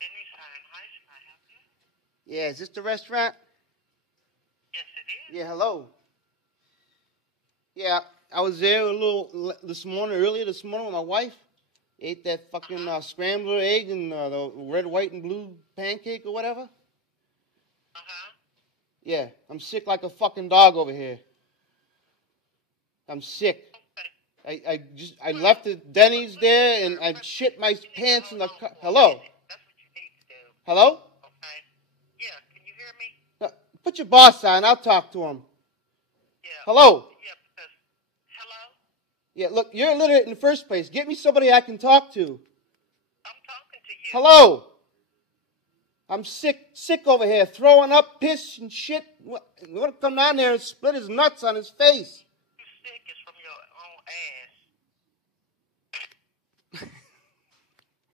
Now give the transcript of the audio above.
Denny's Iron Heights, can I help you? Yeah, is this the restaurant? Yes, it is. Yeah, hello. Yeah, I was there earlier this morning with my wife. Ate that fucking scrambled egg and the red, white, and blue pancake or whatever. Uh-huh. Yeah, I'm sick like a fucking dog over here. I'm sick. Okay. I left the Denny's there and I shit my pants in the car. Hello? That's what you need to do. Hello? Okay. Yeah, can you hear me? Put your boss on. I'll talk to him. Yeah. Hello? Yeah, because, hello? Yeah, look, you're illiterate in the first place. Get me somebody I can talk to. I'm talking to you. Hello? I'm sick over here, throwing up piss and shit. You want to come down there and split his nuts on his face? You sick is from your own ass.